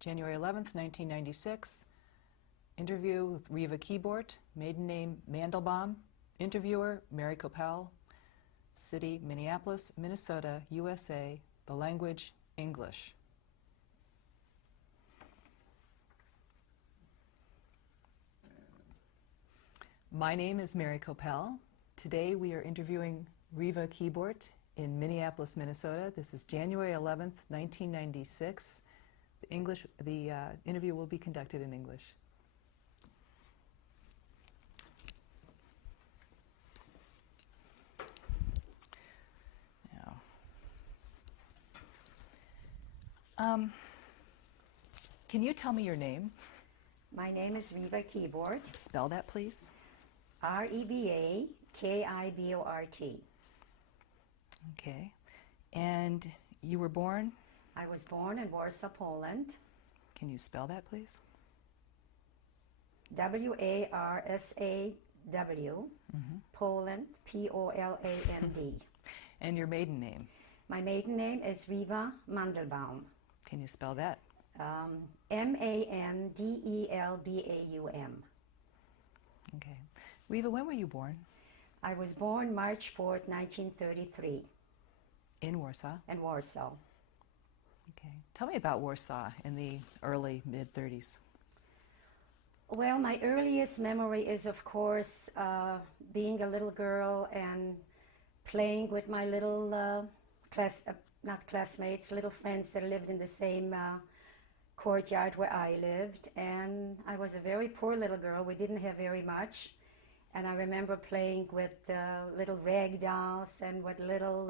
January 11th, 1996. Interview with Reva Kibort, maiden name MANDELBAUM, interviewer Mary Koppel, city Minneapolis, Minnesota, USA, the language English. My name is Mary Koppel. Today we are interviewing Reva Kibort in Minneapolis, Minnesota. This is January 11th, 1996. The interview will be conducted in English. Now, can you tell me your name? My name is Reva Kibort. Spell that, please. R-E-V-A-K-I-B-O-R-T. Okay. And you were born? I was born in Warsaw, Poland. Can you spell that, please? W-A-R-S-A-W, Poland, P-O-L-A-N-D. And your maiden name? My maiden name is Reva Mandelbaum. Can you spell that? M-A-N-D-E-L-B-A-U-M. Okay. Reva, when were you born? I was born March 4th, 1933. In Warsaw? In Warsaw. Okay. Tell me about Warsaw in the early, mid-30s. Well, my earliest memory is, of course, being a little girl and playing with my little not classmates, little friends that lived in the same courtyard where I lived. And I was a very poor little girl. We didn't have very much. And I remember playing with little rag dolls and with little,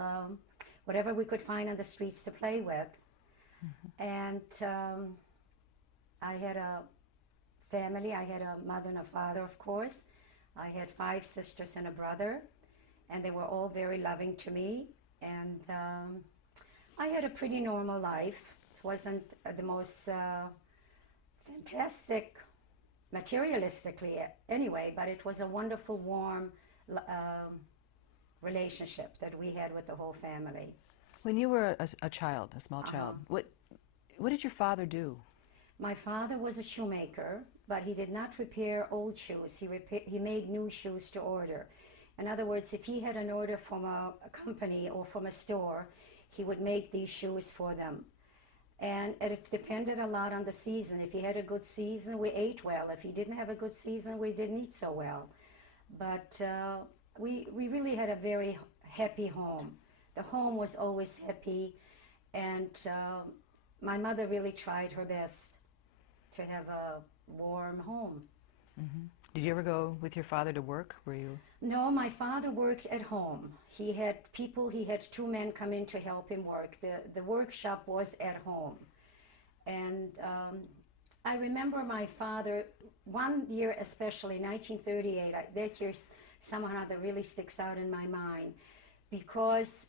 whatever we could find on the streets to play with. And I had a family. I had a mother and a father, of course. I had 5 sisters and a brother, and they were all very loving to me. And I had a pretty normal life. It wasn't the most fantastic materialistically anyway, but it was a wonderful, warm relationship that we had with the whole family. When you were a child, a small child, what did your father do? My father was a shoemaker, but he did not repair old shoes. He made new shoes to order. In other words, if he had an order from a company or from a store, he would make these shoes for them. And it depended a lot on the season. If he had a good season, we ate well. If he didn't have a good season, we didn't eat so well. But we really had a very happy home. The home was always happy, and my mother really tried her best to have a warm home. Did you ever go with your father to work? Were you? No, my father worked at home. He had 2 men come in to help him work. The workshop was at home. And I remember my father, one year especially, 1938, that year somehow or other really sticks out in my mind, because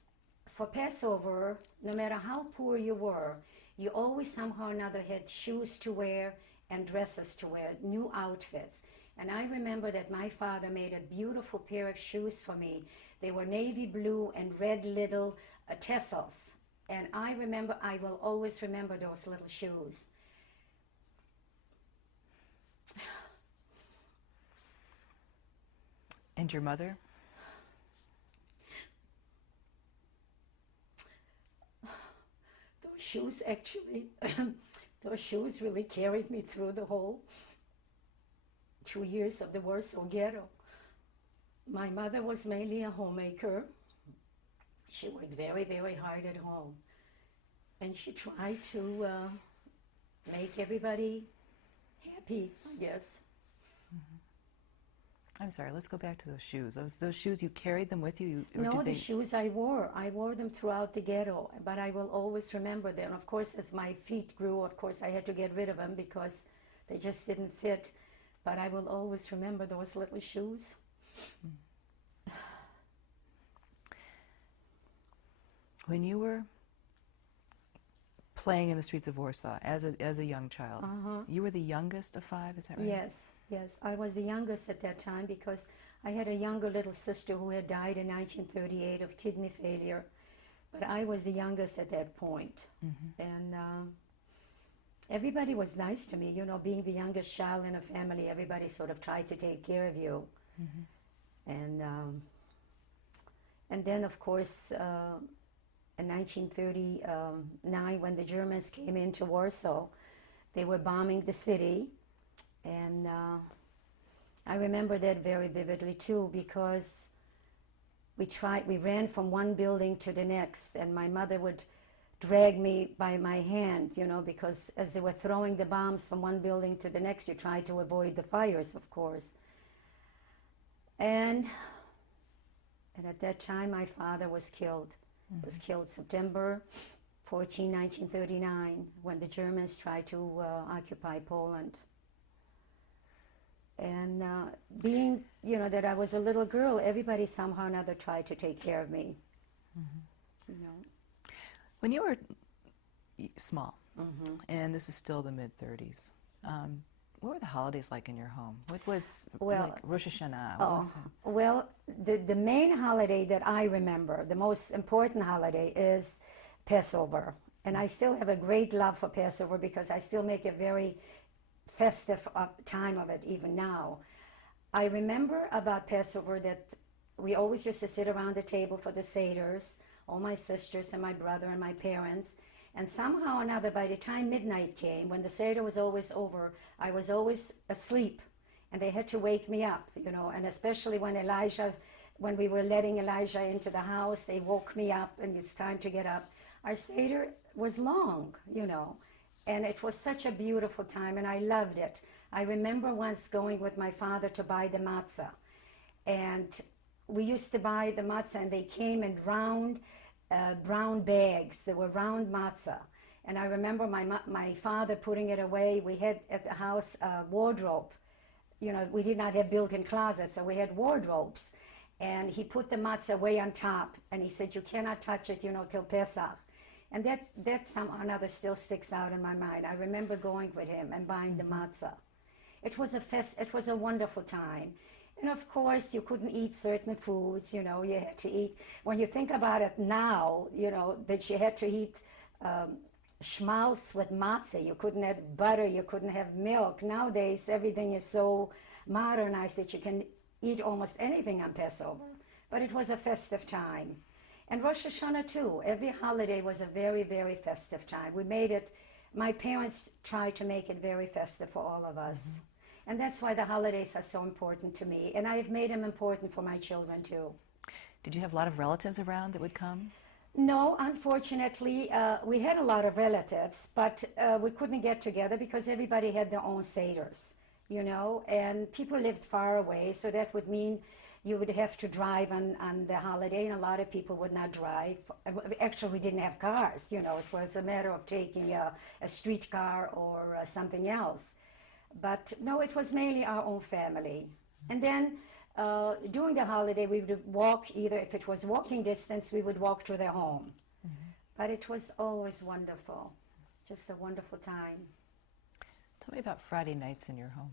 for Passover, no matter how poor you were, you always somehow or another had shoes to wear and dresses to wear, new outfits. And I remember that my father made a beautiful pair of shoes for me. They were navy blue and red little tassels. And I will always remember those little shoes. And your mother? Those shoes actually, those shoes really carried me through the whole 2 years of the Warsaw Ghetto. My mother was mainly a homemaker. She worked very, very hard at home. And she tried to make everybody happy, I guess. I'm sorry, let's go back to those shoes. Those shoes, you carried them with you? No, the shoes I wore. I wore them throughout the ghetto, but I will always remember them. Of course, as my feet grew, of course, I had to get rid of them because they just didn't fit. But I will always remember those little shoes. When you were playing in the streets of Warsaw as a young child, you were the youngest of 5, is that right? Yes, yes. I was the youngest at that time because I had a younger little sister who had died in 1938 of kidney failure. But I was the youngest at that point. And everybody was nice to me. You know, being the youngest child in a family, everybody sort of tried to take care of you. And then, of course, in 1939, when the Germans came into Warsaw, they were bombing the city. And I remember that very vividly, too, because we ran from one building to the next, and my mother would drag me by my hand, you know, because as they were throwing the bombs from one building to the next, you try to avoid the fires, of course. And at that time, my father was killed. Was killed September 14, 1939, when the Germans tried to occupy Poland. And being, you know, that I was a little girl, everybody somehow or another tried to take care of me. You know. When you were small, and this is still the mid-30s, what were the holidays like in your home? What was like Rosh Hashanah? What was that? Well, the main holiday that I remember, the most important holiday, is Passover. And I still have a great love for Passover because I still make a very festive time of it even now. I remember about Passover that we always used to sit around the table for the Seders, all my sisters and my brother and my parents. And somehow or another, by the time midnight came, when the Seder was always over, I was always asleep. And they had to wake me up, you know, and especially when we were letting Elijah into the house, they woke me up and it's time to get up. Our Seder was long, you know, and it was such a beautiful time and I loved it. I remember once going with my father to buy the matzah. And we used to buy the matzah and they came in round brown bags. They were round matzah. And I remember my father putting it away. We had at the house a wardrobe. You know, we did not have built-in closets, so we had wardrobes. And he put the matzah way on top. And he said, you cannot touch it, you know, till Pesach. And that somehow or another still sticks out in my mind. I remember going with him and buying the matzah. It was a wonderful time. And of course, you couldn't eat certain foods, you know, you had to eat. When you think about it now, you know, that you had to eat schmaltz with matzah. You couldn't have butter, you couldn't have milk. Nowadays, everything is so modernized that you can eat almost anything on Passover. But it was a festive time. And Rosh Hashanah, too. Every holiday was a very, very festive time. We made it, my parents tried to make it very festive for all of us. And that's why the holidays are so important to me. And I've made them important for my children, too. Did you have a lot of relatives around that would come? No, unfortunately, we had a lot of relatives, but we couldn't get together because everybody had their own seders, you know, and people lived far away, so that would mean you would have to drive on the holiday, and a lot of people would not drive. Actually, we didn't have cars, you know, it was a matter of taking a streetcar or something else. But no, it was mainly our own family. And then during the holiday, we would walk, either if it was walking distance, we would walk to their home. But it was always wonderful, just a wonderful time. Tell me about Friday nights in your home.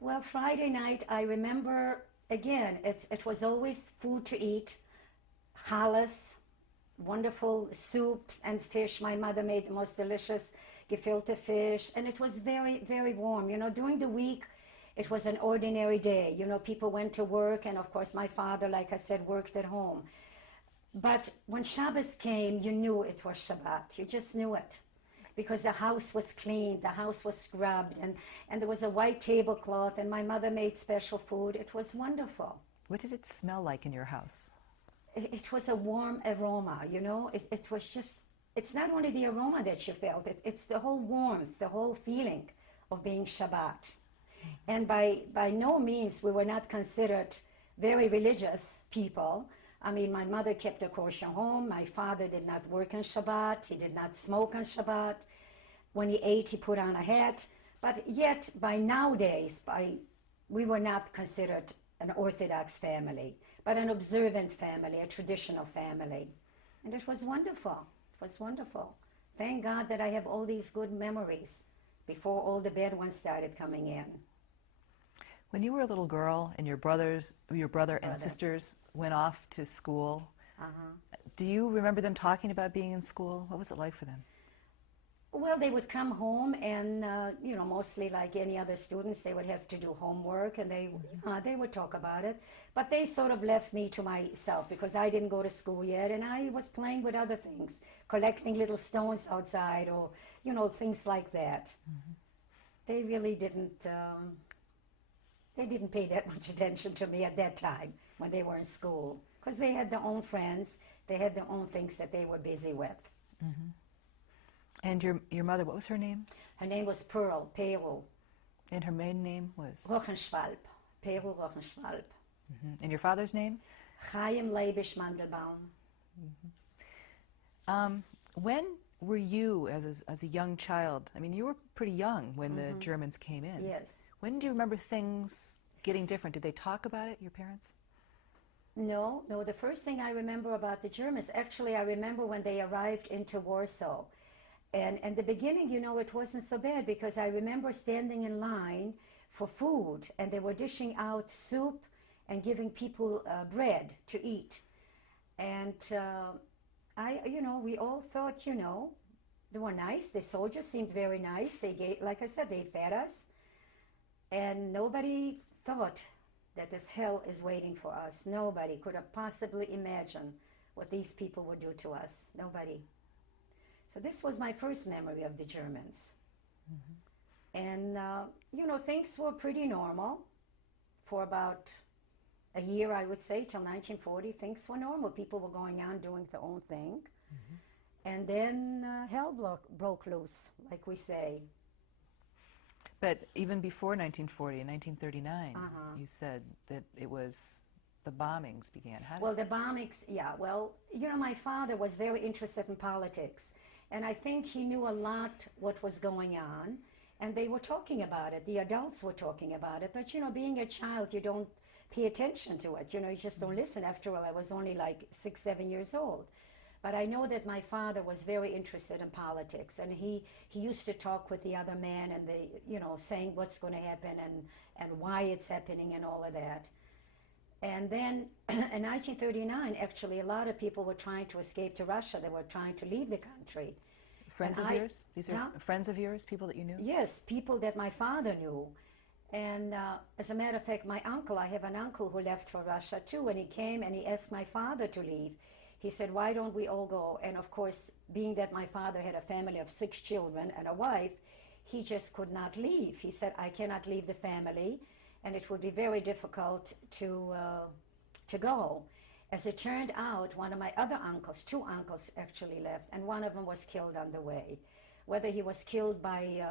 Well, Friday night, I remember, again, it was always food to eat, challahs, wonderful soups and fish. My mother made the most delicious gefilte fish, and it was very, very warm. You know, during the week, it was an ordinary day. You know, people went to work, and of course my father, like I said, worked at home. But when Shabbos came, you knew it was Shabbat. You just knew it. Because the house was cleaned, the house was scrubbed, and there was a white tablecloth, and my mother made special food. It was wonderful. What did it smell like in your house? It was a warm aroma, you know. It was just, it's not only the aroma that you felt, it's the whole warmth, the whole feeling of being Shabbat. And by no means we were not considered very religious people. I mean, my mother kept a kosher home. My father did not work on Shabbat. He did not smoke on Shabbat. When he ate, he put on a hat. But yet, by nowadays, we were not considered an Orthodox family, but an observant family, a traditional family. And it was wonderful. It was wonderful. Thank God that I have all these good memories before all the bad ones started coming in. When you were a little girl and your brother and sisters went off to school, do you remember them talking about being in school? What was it like for them? Well, they would come home and, you know, mostly like any other students, they would have to do homework and they would talk about it. But they sort of left me to myself because I didn't go to school yet and I was playing with other things, collecting little stones outside or, you know, things like that. They really they didn't pay that much attention to me at that time when they were in school because they had their own friends, they had their own things that they were busy with. And your mother, what was her name? Her name was Pearl, Peru. And her maiden name was? Rochenschwalb, Peru Rochenschwalb. And your father's name? Chaim Leibisch Mandelbaum. When were you, as a young child, I mean, you were pretty young when the Germans came in. Yes. When do you remember things getting different? Did they talk about it, your parents? No, the first thing I remember about the Germans, actually I remember when they arrived into Warsaw. And in the beginning, you know, it wasn't so bad because I remember standing in line for food and they were dishing out soup and giving people bread to eat. And you know, we all thought, you know, they were nice. The soldiers seemed very nice. They gave, like I said, they fed us. And nobody thought that this hell is waiting for us. Nobody could have possibly imagined what these people would do to us. Nobody. So this was my first memory of the Germans. And, you know, things were pretty normal for about a year, I would say, till 1940. Things were normal. People were going on doing their own thing. And then hell broke loose, like we say. But even before 1940, in 1939, you said that it was the bombings began. Well, the bombings, yeah. Well, you know, my father was very interested in politics. And I think he knew a lot what was going on. And they were talking about it. The adults were talking about it. But, you know, being a child, you don't pay attention to it. You know, you just don't listen. After all, I was only like 6, 7 years old. But I know that my father was very interested in politics. And he used to talk with the other men and they, you know, saying what's going to happen and why it's happening and all of that. And then in 1939, actually, a lot of people were trying to escape to Russia. They were trying to leave the country. Friends of yours? These are friends of yours, people that you knew? Yes, people that my father knew. And as a matter of fact, my uncle, I have an uncle who left for Russia too, and he came and he asked my father to leave. He said, why don't we all go? And of course, being that my father had a family of 6 children and a wife, he just could not leave. He said, I cannot leave the family, and it would be very difficult to go. As it turned out, one of my other uncles, 2 uncles actually left, and one of them was killed on the way. Whether he was killed by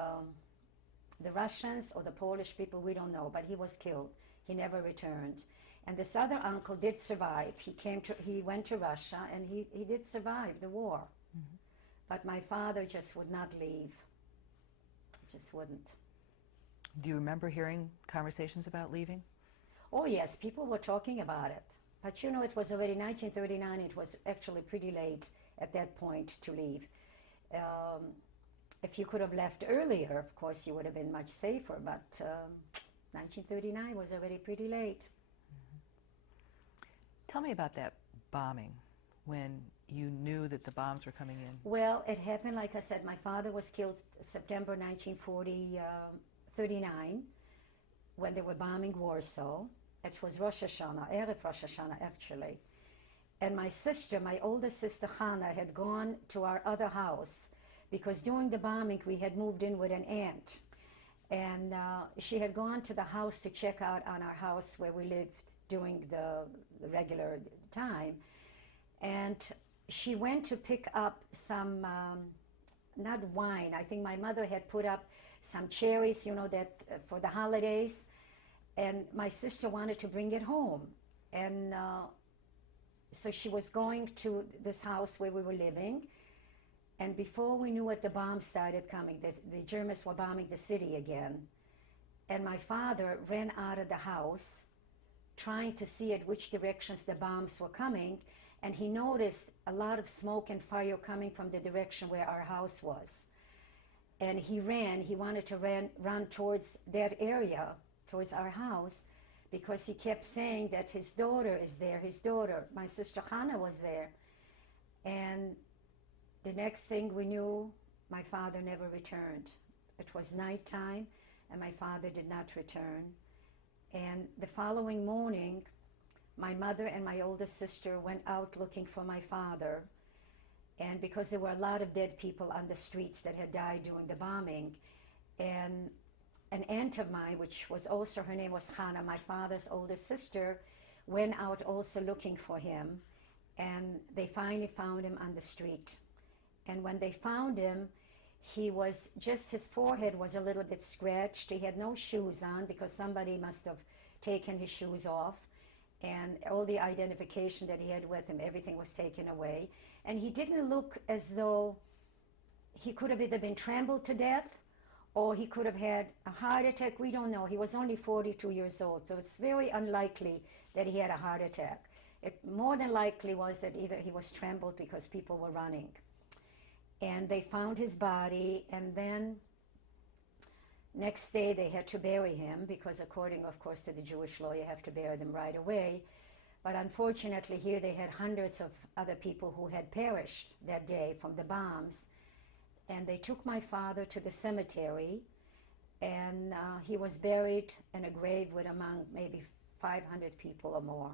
the Russians or the Polish people, we don't know, but he was killed. He never returned. And this other uncle did survive. He went to Russia, and he did survive the war. But my father just would not leave. Just wouldn't. Do you remember hearing conversations about leaving? Oh yes, people were talking about it. But you know, it was already 1939. It was actually pretty late at that point to leave. If you could have left earlier, of course, you would have been much safer. But 1939 was already pretty late. Tell me about that bombing when you knew that the bombs were coming in. Well, it happened, like I said, my father was killed September 1939 when they were bombing Warsaw. It was Rosh Hashanah, Erev Rosh Hashanah actually. And my sister, my older sister Hannah, had gone to our other house because during the bombing we had moved in with an aunt. And she had gone to the house to check out on our house where we lived during the regular time. And she went to pick up some, not wine, I think my mother had put up some cherries, you know, that for the holidays. And my sister wanted to bring it home. And so she was going to this house where we were living. And before we knew it, the bombs started coming. The Germans were bombing the city again. And my father ran out of the house, trying to see at which directions the bombs were coming. And he noticed a lot of smoke and fire coming from the direction where our house was. And he wanted to run towards that area, towards our house, because he kept saying that his daughter is there, his daughter. My sister Hannah was there. And the next thing we knew, my father never returned. It was nighttime, and my father did not return. And the following morning, my mother and my oldest sister went out looking for my father. And because there were a lot of dead people on the streets that had died during the bombing, and an aunt of mine, which was also, her name was Hannah, my father's oldest sister, went out also looking for him. And they finally found him on the street. And when they found him, he was just, his forehead was a little bit scratched. He had no shoes on because somebody must have taken his shoes off. And all the identification that he had with him, everything was taken away. And he didn't look as though he could have either been trampled to death or he could have had a heart attack. We don't know. He was only 42 years old, so it's very unlikely that he had a heart attack. It more than likely was that either he was trampled because people were running. And they found his body, and then next day they had to bury him because according, of course, to the Jewish law, you have to bury them right away. But unfortunately here they had hundreds of other people who had perished that day from the bombs. And they took my father to the cemetery, and he was buried in a grave with among maybe 500 people or more,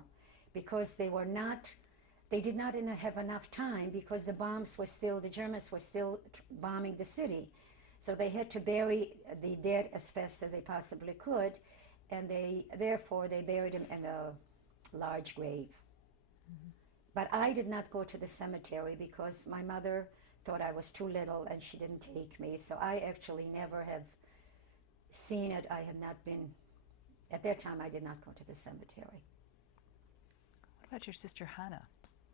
because they did not have enough time, because the bombs were still, the Germans were still bombing the city. So they had to bury the dead as fast as they possibly could, and therefore they buried him in a large grave. Mm-hmm. But I did not go to the cemetery because my mother thought I was too little and she didn't take me. So I actually never have seen it. I have not been, at that time I did not go to the cemetery. What about your sister Hannah?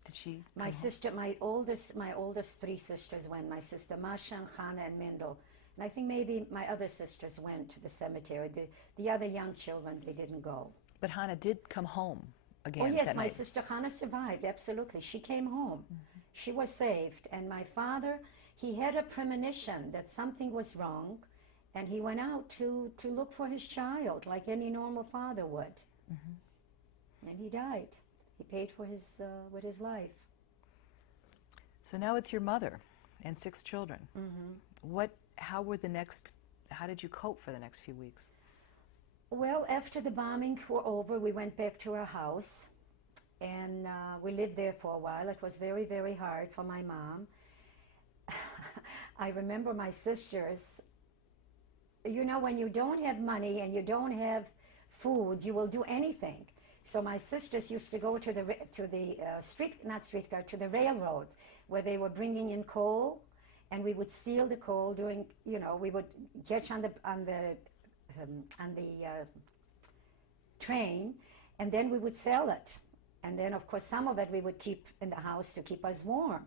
Did she My sister, my oldest three sisters went. My sister Masha, and Hannah, and Mindal. And I think maybe my other sisters went to the cemetery. The other young children, they didn't go. But Hannah did come home again. Oh yes, that my night. sister Hannah survived, absolutely. She came home. Mm-hmm. She was saved. And my father, he had a premonition that something was wrong, and he went out to look for his child like any normal father would. Mm-hmm. And he died. He paid for his with his life. So now it's your mother and 6 children. Mm-hmm. How did you cope for the next few weeks? Well, after the bombing were over, we went back to our house, and we lived there for a while. It was very, very hard for my mom. I remember my sisters, you know, when you don't have money and you don't have food, you will do anything. So my sisters used to go to the railroad, where they were bringing in coal, and we would steal the coal during, you know, we would catch on the train, and then we would sell it. And then, of course, some of it we would keep in the house to keep us warm.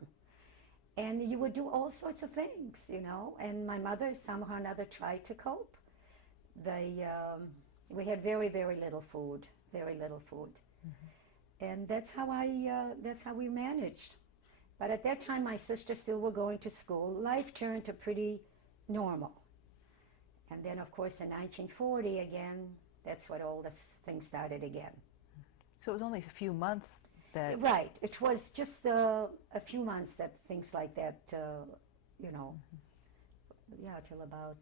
And you would do all sorts of things, you know. And my mother somehow or another tried to cope. We had very, very little food. Very little food. Mm-hmm. And that's how we managed. But at that time, my sisters still were going to school. Life turned to pretty normal. And then, of course, in 1940, again, that's what all this thing started again. So it was only a few months that... Right. It was just a few months that things like that, you know, mm-hmm. Yeah, till about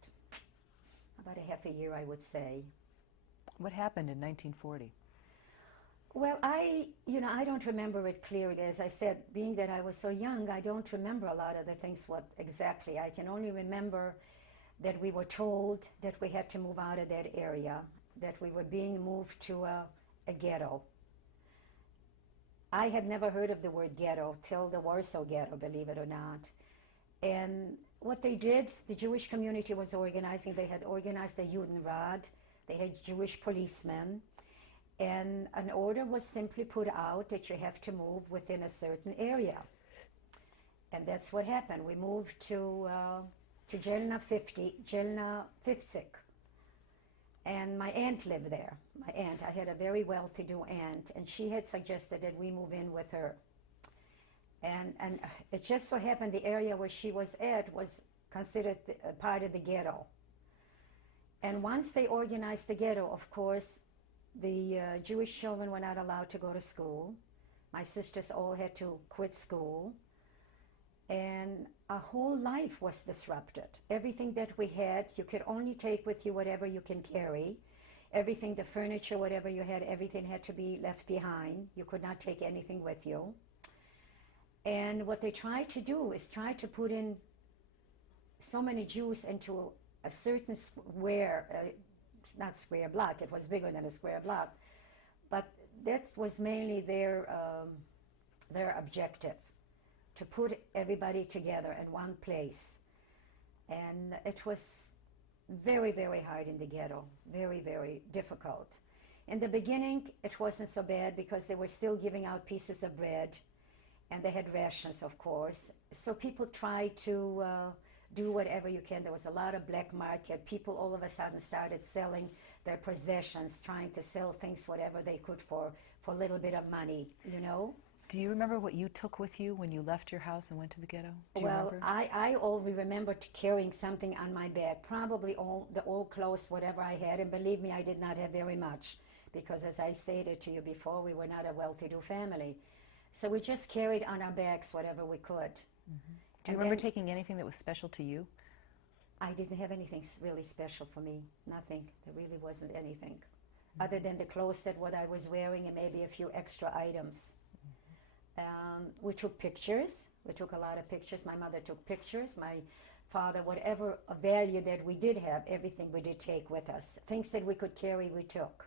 a half a year, I would say. What happened in 1940? Well, I don't remember it clearly. As I said, being that I was so young, I don't remember a lot of the things exactly. I can only remember that we were told that we had to move out of that area, that we were being moved to a ghetto. I had never heard of the word ghetto till the Warsaw ghetto, believe it or not. And what they did, the Jewish community was organizing. They had organized a Judenrat. They had Jewish policemen. And an order was simply put out that you have to move within a certain area. And that's what happened. We moved to Jelna 50, Jelna 50. And my aunt lived there. My aunt, I had a very well-to-do aunt, and she had suggested that we move in with her. And it just so happened the area where she was at was considered part of the ghetto. And once they organized the ghetto, of course, the Jewish children were not allowed to go to school. My sisters all had to quit school. and our whole life was disrupted. Everything that we had, you could only take with you whatever you can carry. Everything, the furniture, whatever you had, everything had to be left behind. You could not take anything with you. And what they tried to do is try to put in so many Jews into a certain square, not square block, it was bigger than a square block, but that was mainly their objective, to put everybody together in one place. And it was very, very hard in the ghetto, very, very difficult. In the beginning, it wasn't so bad because they were still giving out pieces of bread, and they had rations, of course. So people tried to do whatever you can. There was a lot of black market. People all of a sudden started selling their possessions, trying to sell things, whatever they could for a little bit of money, you know. Do you remember what you took with you when you left your house and went to the ghetto? Do you Well, remember? I only remember carrying something on my back, probably all the old clothes, whatever I had, and believe me, I did not have very much, because as I stated to you before, we were not a well-to-do family. So we just carried on our backs whatever we could. Mm-hmm. Do you remember taking anything that was special to you? I didn't have anything really special for me, nothing. There really wasn't anything, other than the clothes that what I was wearing and maybe a few extra items. We took pictures. We took a lot of pictures. My mother took pictures. My father, whatever value that we did have, everything we did take with us. Things that we could carry, we took.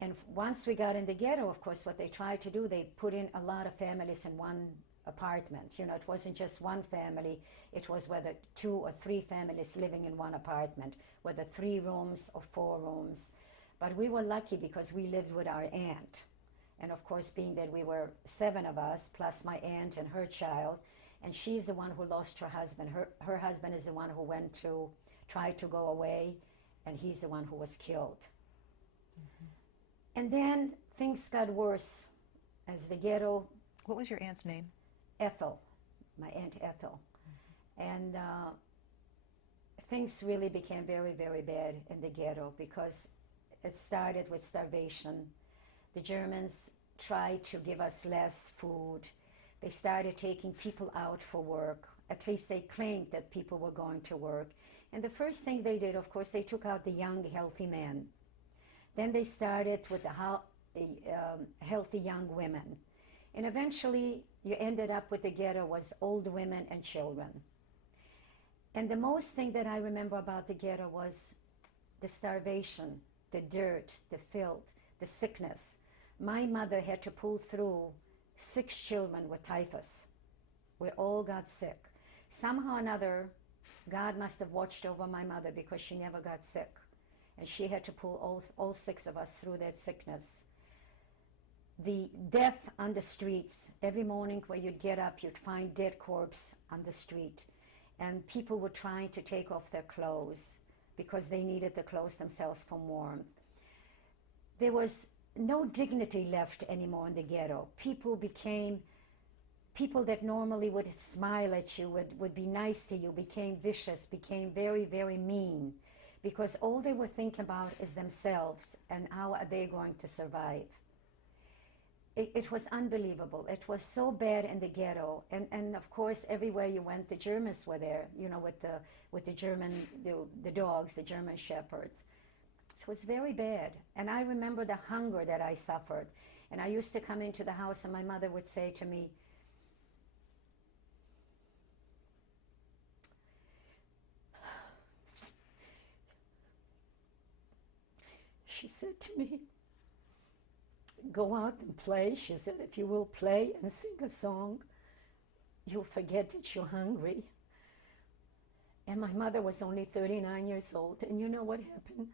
And once we got in the ghetto, of course, what they tried to do, they put in a lot of families in one apartment. You know, it wasn't just one family. It was whether 2 or 3 families living in one apartment, whether 3 rooms or 4 rooms. But we were lucky because we lived with our aunt. And of course, being that we were 7 of us, plus my aunt and her child, and she's the one who lost her husband. Her husband is the one who tried to go away, and he's the one who was killed. Mm-hmm. And then things got worse as the ghetto. What was your aunt's name? Ethel, my Aunt Ethel. Mm-hmm. And things really became very, very bad in the ghetto because it started with starvation. The Germans tried to give us less food. They started taking people out for work. At least they claimed that people were going to work. And the first thing they did, of course, they took out the young, healthy men. Then they started with the healthy young women. And eventually, you ended up with the ghetto was old women and children. And the most thing that I remember about the ghetto was the starvation, the dirt, the filth, the sickness. My mother had to pull through 6 children with typhus. We all got sick. Somehow or another, God must have watched over my mother because she never got sick. And she had to pull all 6 of us through that sickness. The death on the streets, every morning when you'd get up, you'd find dead corpse on the street. And people were trying to take off their clothes because they needed the clothes themselves for warmth. There was no dignity left anymore in the ghetto. People that normally would smile at you, would be nice to you, became vicious, became very, very mean, because all they were thinking about is themselves and how are they going to survive. It was unbelievable. It was so bad in the ghetto, and of course everywhere you went, the Germans were there, you know, with the German, the dogs, the German shepherds. It was very bad, and I remember the hunger that I suffered. And I used to come into the house, and my mother would say to me, she said to me, "Go out and play." She said, "If you will play and sing a song, you'll forget that you're hungry." And my mother was only 39 years old, and you know what happened?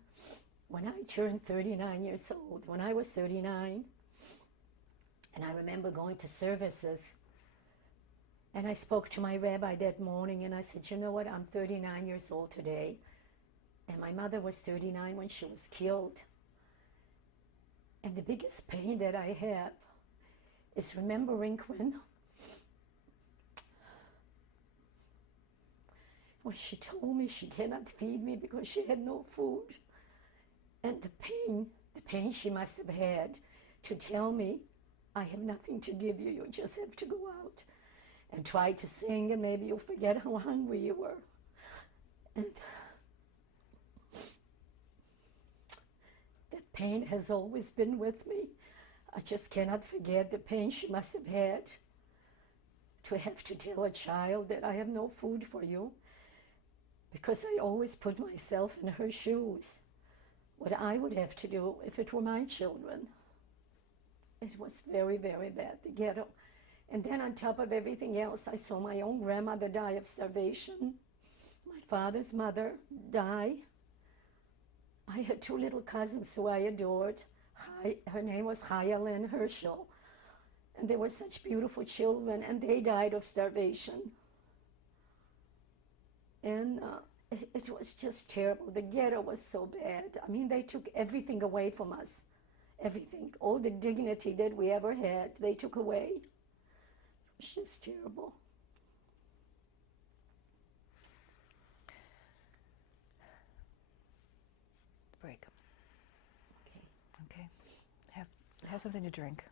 When I turned 39 years old, when I was 39, and I remember going to services, and I spoke to my rabbi that morning, and I said, "You know what, I'm 39 years old today, and my mother was 39 when she was killed. And the biggest pain that I have is remembering when she told me she cannot feed me because she had no food. And the pain she must have had to tell me, I have nothing to give you, you just have to go out and try to sing, and maybe you'll forget how hungry you were. And that pain has always been with me. I just cannot forget the pain she must have had to have to tell a child that I have no food for you, because I always put myself in her shoes, what I would have to do if it were my children. It was very, very bad, the ghetto. And then on top of everything else, I saw my own grandmother die of starvation, my father's mother die. I had two little cousins who I adored. Her name was Heiligman Herschel. And they were such beautiful children, and they died of starvation. And it was just terrible. The ghetto was so bad. I mean, they took everything away from us. Everything. All the dignity that we ever had, they took away. It was just terrible. Break. Okay. Okay. Have something to drink.